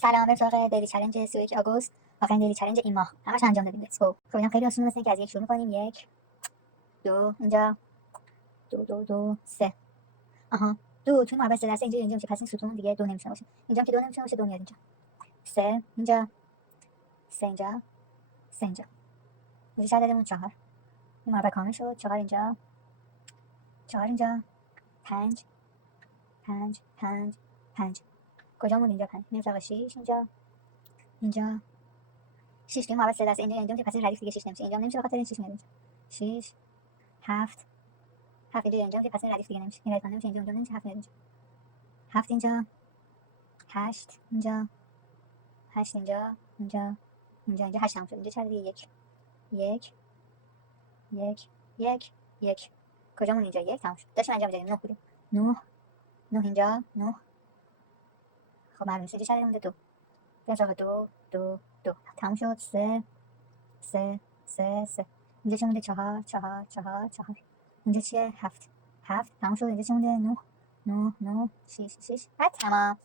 سلام، به سراغ دیلی چالش 31 آگوست، آخرین دیلی چالش این ماه. همش انجام دادیم. لیتس گو. خب اینا خیلی آسونه، مثل اینکه از یک شروع کنیم. 1 2 اینجا، 2 3. آها، 2 توی محبت 3 درصد اینجا میشه، پس این ستون دیگه 2 نمیشه باشه. اینجا که 2 نمیشه باشه، 2 میاد اینجا. 3 اینجا، 3 اینجا، 3 اینجا. اینجا چقدر دادمون؟ 4. این محبت کامل شد. 4 اینجا، 4 اینجا، 5 5 5 5. کجا موند اینجا؟ 5 میریم سراغ 6 اینجا، اینجا 6 توی محبت 3 درصد اینجا که پس ردیف دیگه 6 نمیشه. اینجا نمیشه بخاطر این 6 میاد اینجا. 6 7 7 اینجا که پس این ردیف دیگه نمیشه. این ردیف نمیشه اینجا، اونجا نمیشه. 7 میاد اینجا. 7 اینجا، 8 اینجا، 8 اینجا، اینجا، اینجا 8 هم شد. اینجا چقدر دیگه؟ 1 1 1 1 1. کجامون؟ اینجا 1 تموم شد. داشتیم انجام میدادیم. 9 بوده. 9 9 اینجا، 9. خب معلومه اینجا چقدر مونده؟ 2. بیام سراغ 2 2 2. تموم شد. 3 3 3 3. اینجا چه مونده؟ 4 4 4 4. اینجا چیه؟ 7 7. تموم شد. اینجا چه مونده؟ 9 9 9 6 6. تمام.